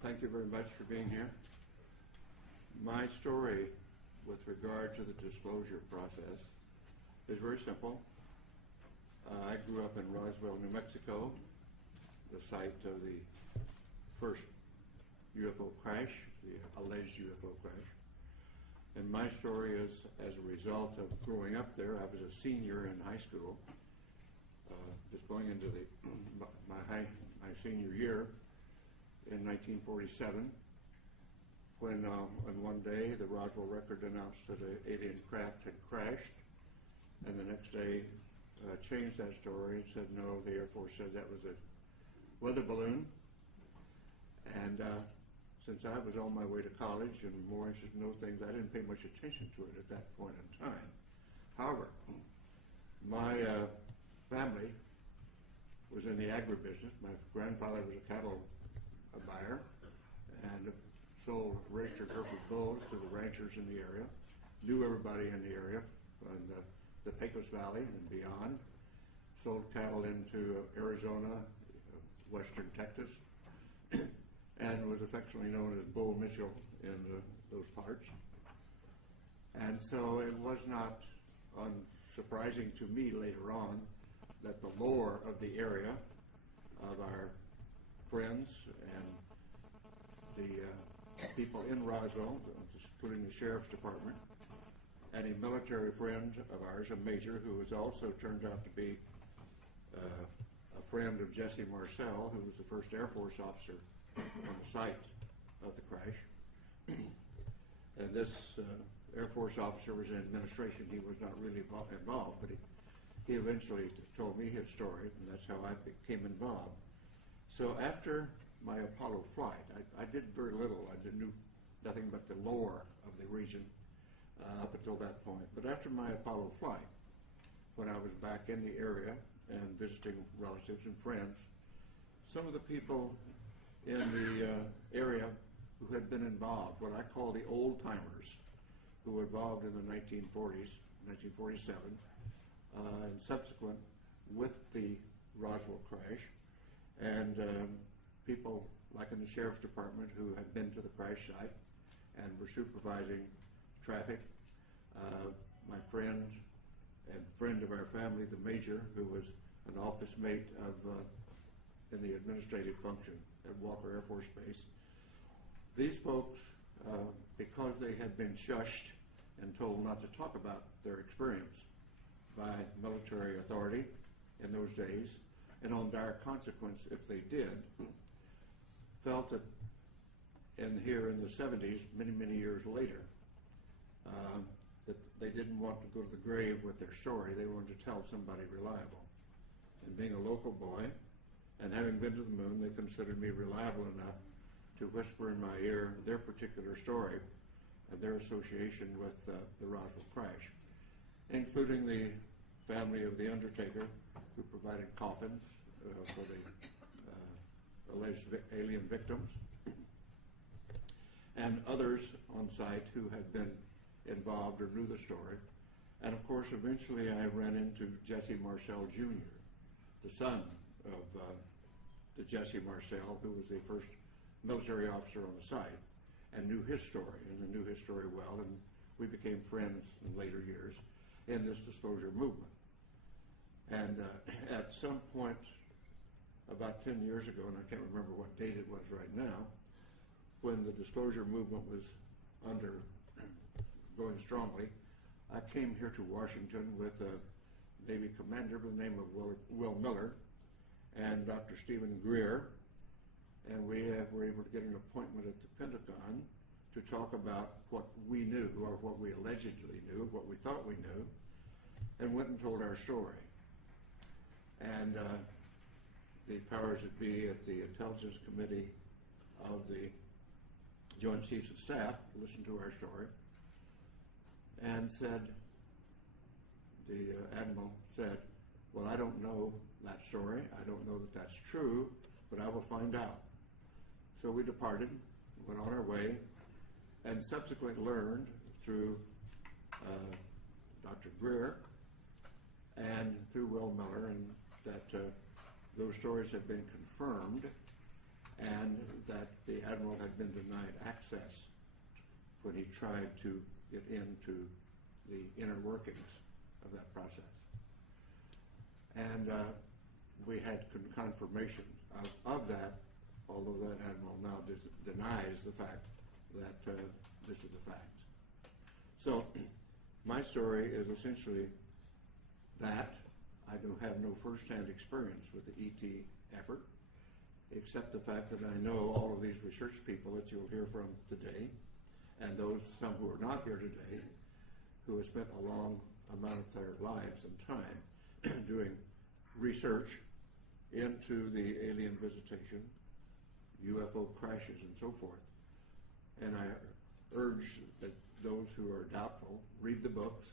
Thank you very much for being here. My story with regard to the disclosure process is very simple. I grew up in Roswell, New Mexico, the site of the first UFO crash, the alleged UFO crash. And my story is as a result of growing up there. I was a senior in high school, just going into my senior year in 1947, when on one day the Roswell Record announced that an alien craft had crashed, and the next day changed that story and said no, the Air Force said that was a weather balloon. And since I was on my way to college and more interested in those things, I didn't pay much attention to it at that point in time. However, my family was in the agribusiness. My grandfather was a cattle buyer and sold registered Hereford bulls to the ranchers in the area, knew everybody in the area, in the Pecos Valley and beyond, sold cattle into Arizona, western Texas, and was affectionately known as Bull Mitchell in those parts. And so it was not unsurprising to me later on that the lore of the area, of our friends and the people in Roswell, including the sheriff's department, and a military friend of ours, a major, who has also turned out to be a friend of Jesse Marcel, who was the first Air Force officer on the site of the crash. And this Air Force officer was in administration. He was not really involved, but he eventually told me his story, and that's how I became involved. So after my Apollo flight, I did very little. I knew nothing but the lore of the region up until that point. But after my Apollo flight, when I was back in the area and visiting relatives and friends, some of the people in the area who had been involved, what I call the old-timers, who were involved in the 1940s, 1947, and subsequent with the Roswell crash, and people like in the sheriff's department who had been to the crash site and were supervising traffic. My friend and friend of our family, the major, who was an office mate of in the administrative function at Walker Air Force Base. These folks, because they had been shushed and told not to talk about their experience by military authority in those days, and on dire consequence if they did, felt that here in the 70s, many, many years later, that they didn't want to go to the grave with their story. They wanted to tell somebody reliable. And being a local boy, and having been to the moon, they considered me reliable enough to whisper in my ear their particular story and their association with the Roswell crash, including the family of the undertaker who provided coffins for the alleged alien victims, and others on site who had been involved or knew the story. And of course, eventually I ran into Jesse Marcel Jr., the son of the Jesse Marcel, who was the first military officer on the site, and knew his story, and knew his story well, and we became friends in later years in this disclosure movement. And at some point, about 10 years ago, and I can't remember what date it was right now, when the disclosure movement was going strongly, I came here to Washington with a Navy commander by the name of Will Miller and Dr. Stephen Greer, and we were able to get an appointment at the Pentagon to talk about what we knew, or what we allegedly knew, what we thought we knew, and went and told our story. And the powers that be at the Intelligence Committee of the Joint Chiefs of Staff listened to our story and said, the Admiral said, well, I don't know that story. I don't know that that's true, but I will find out. So we departed, went on our way, and subsequently learned through Dr. Greer and through Will Miller, and that those stories have been confirmed, and and that the admiral had been denied access when he tried to get into the inner workings of that process. And we had confirmation of that, although that admiral now denies the fact that this is the fact. So my story is essentially that. I do have no first-hand experience with the ET effort, except the fact that I know all of these research people that you'll hear from today, and those some who are not here today, who have spent a long amount of their lives and time doing research into the alien visitation, UFO crashes, and so forth. And I urge that those who are doubtful read the books,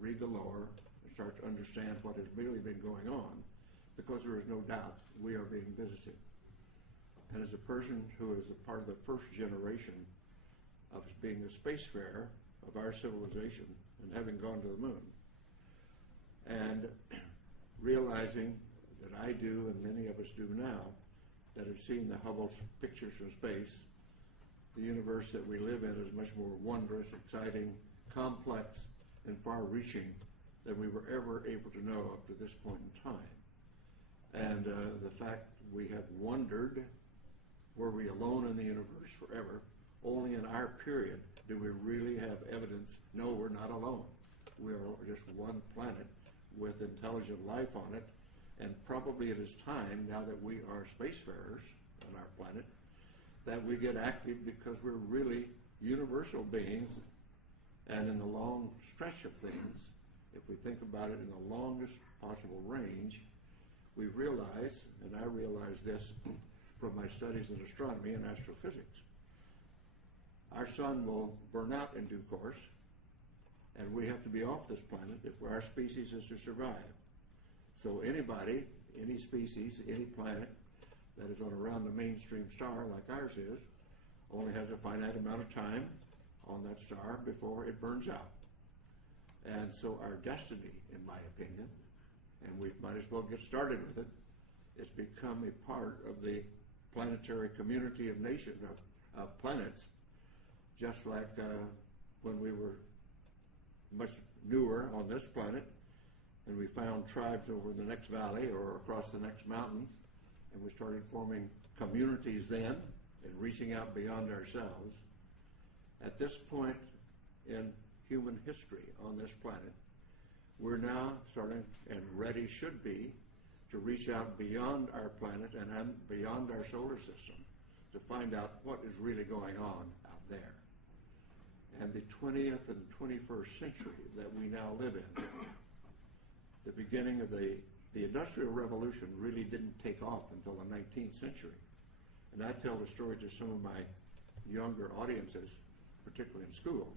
read the lore, and start to understand what has really been going on, because there is no doubt we are being visited. And as a person who is a part of the first generation of being a spacefarer of our civilization and having gone to the moon, and realizing that I do and many of us do now, that have seen the Hubble pictures from space, the universe that we live in is much more wondrous, exciting, complex, and far-reaching than we were ever able to know up to this point in time. And the fact we have wondered, were we alone in the universe forever? Only in our period do we really have evidence, no, we're not alone. We are just one planet with intelligent life on it, and probably it is time, now that we are spacefarers on our planet, that we get active, because we're really universal beings, and in the long stretch of things, if we think about it in the longest possible range, we realize, and I realize this from my studies in astronomy and astrophysics, our sun will burn out in due course, and we have to be off this planet if our species is to survive. So anybody, any species, any planet that is on around the mainstream star like ours is, only has a finite amount of time on that star before it burns out. And so our destiny, in my opinion, and we might as well get started with it, is become a part of the planetary community of nations, of planets, just like when we were much newer on this planet, and we found tribes over the next valley or across the next mountains, and we started forming communities then and reaching out beyond ourselves. At this point in human history on this planet, we're now starting, and ready should be, to reach out beyond our planet and beyond our solar system to find out what is really going on out there. And the 20th and 21st century that we now live in, the beginning of the Industrial Revolution really didn't take off until the 19th century. And I tell the story to some of my younger audiences, particularly in schools,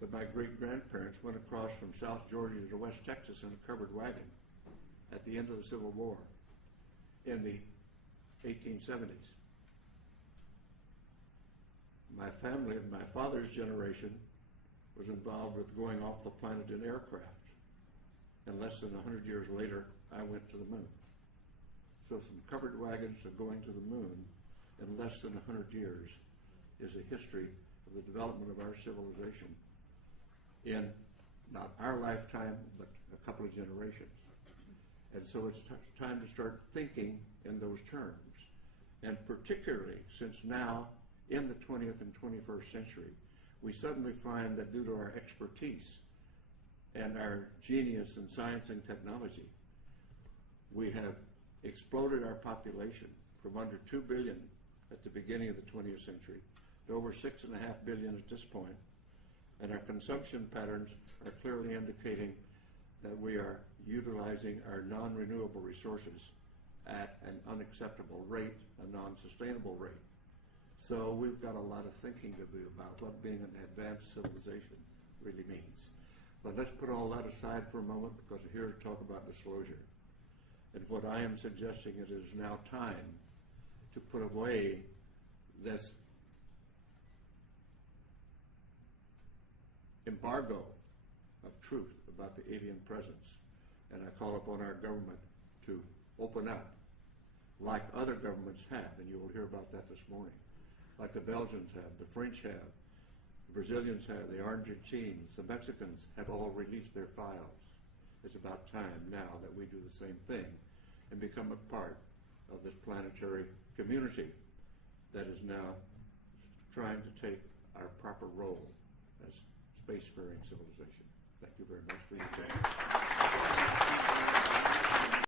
that my great-grandparents went across from South Georgia to West Texas in a covered wagon at the end of the Civil War in the 1870s. My family, my father's generation, was involved with going off the planet in aircraft. And less than 100 years later, I went to the moon. So some covered wagons to going to the moon in less than 100 years is a history of the development of our civilization in not our lifetime, but a couple of generations. And so it's time to start thinking in those terms. And particularly since now, in the 20th and 21st century, we suddenly find that due to our expertise and our genius in science and technology, we have exploded our population from under 2 billion at the beginning of the 20th century to over 6.5 billion at this point. And our consumption patterns are clearly indicating that we are utilizing our non-renewable resources at an unacceptable rate, a non-sustainable rate. So we've got a lot of thinking to do about what being an advanced civilization really means. But let's put all that aside for a moment, because we're here to talk about disclosure. And what I am suggesting is it is now time to put away this embargo of truth about the alien presence. And I call upon our government to open up like other governments have, and you will hear about that this morning, like the Belgians have, the French have, the Brazilians have, the Argentines, the Mexicans have all released their files. It's about time now that we do the same thing and become a part of this planetary community that is now trying to take our proper role as spacefaring civilization. Thank you very much for your time.